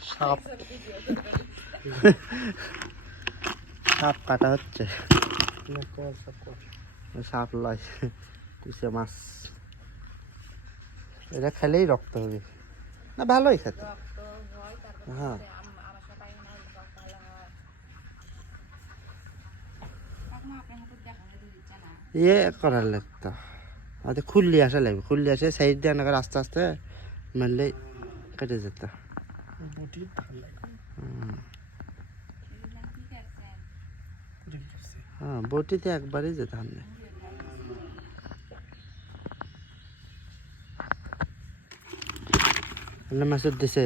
সাপ। সাপ কাটা হচ্ছে। সাপ লয়, কুচে মাছ। এটা খেলেই রক্ত হবে। না, ভালোই খেতে। হ্যাঁ। ইয়ে করার লাগতো। আমাদের খুললি আসা লাগবে। খুললি আসে সাইড দিয়ে আস্তে আস্তে মারলে কেটে যেত। হ্যাঁ বটিতে একবারই যেতাম না মাছের দিছে।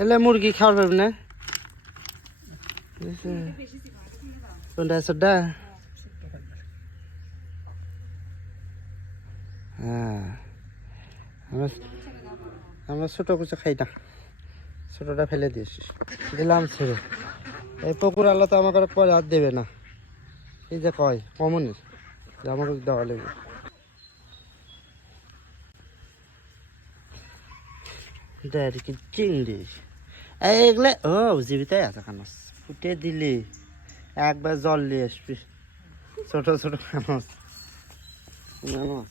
এলে মুরগি খাওয়ার পারবে না। কোনটা সোডা হ্যাঁ। আমরা আমরা ছোটো কিছু খাই না। ছোটোটা ফেলে দিয়েছিস দিলাম ছেড়ে। এই পুকুর আলো তো আমাকে পরে আর দেবে না। এই যে কয়, কমনের। যে আমাকে দেওয়া লাগবে। দেখ, কি চিংড়ি। এগুলো, ও, জীবিতাই আছে কানস ফুটে দিলি। একবার জল নিয়ে আসবি। ছোট ছোট কানস কানস ভালো করে ছিঁড়ে- ছিঁড়ে ফেলছে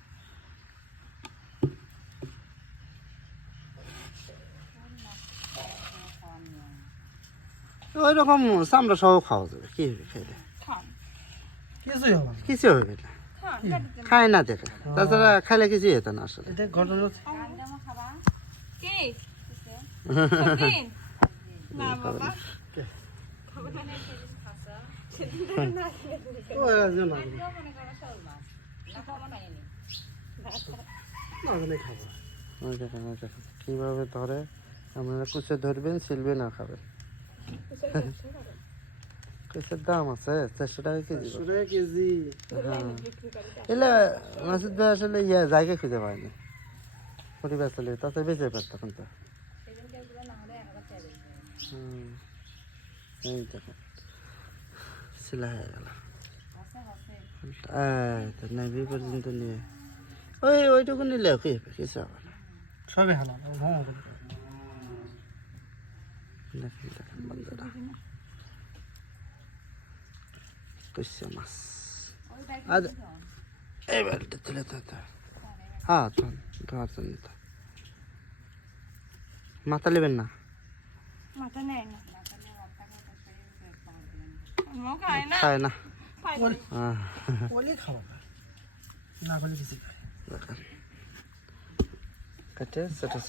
ওই রকম চামড়া সহ খাওয়া যাবে কি হবে খেলে? কিছুই হবে কিছু হবে না। খায় না দেখে। তাছাড়া খাইলে কিছু হতো না আসলে। কীভাবে ধরে? আপনারা কুচে ধরবেন ছিলবেন না খাবেন কুচের দাম আছে চারশো টাকা কেজি। কেজি। হ্যাঁ এলে মাছের দাম আসলে ইয়ে জায়গা খুঁজে পায়নি। পরিবার চলে তাতে বেঁচে পার তখন তো। এই দেখেন শিলা হয়ে গেল। নেবি পর্যন্ত নিয়ে। ওই ওইটুকু নিলেও কি কিছু হবে না। সবে হ্যাঁ দেখেন বন্ধুরা কুসে মাছ আজ বাড়িটা তুলে তো হ্যাঁ জন্য তো মাথা নেবেন না মাথা নেয় না খায় না হ্যাঁ কিছু খাই দেখেন কেটে ছোটো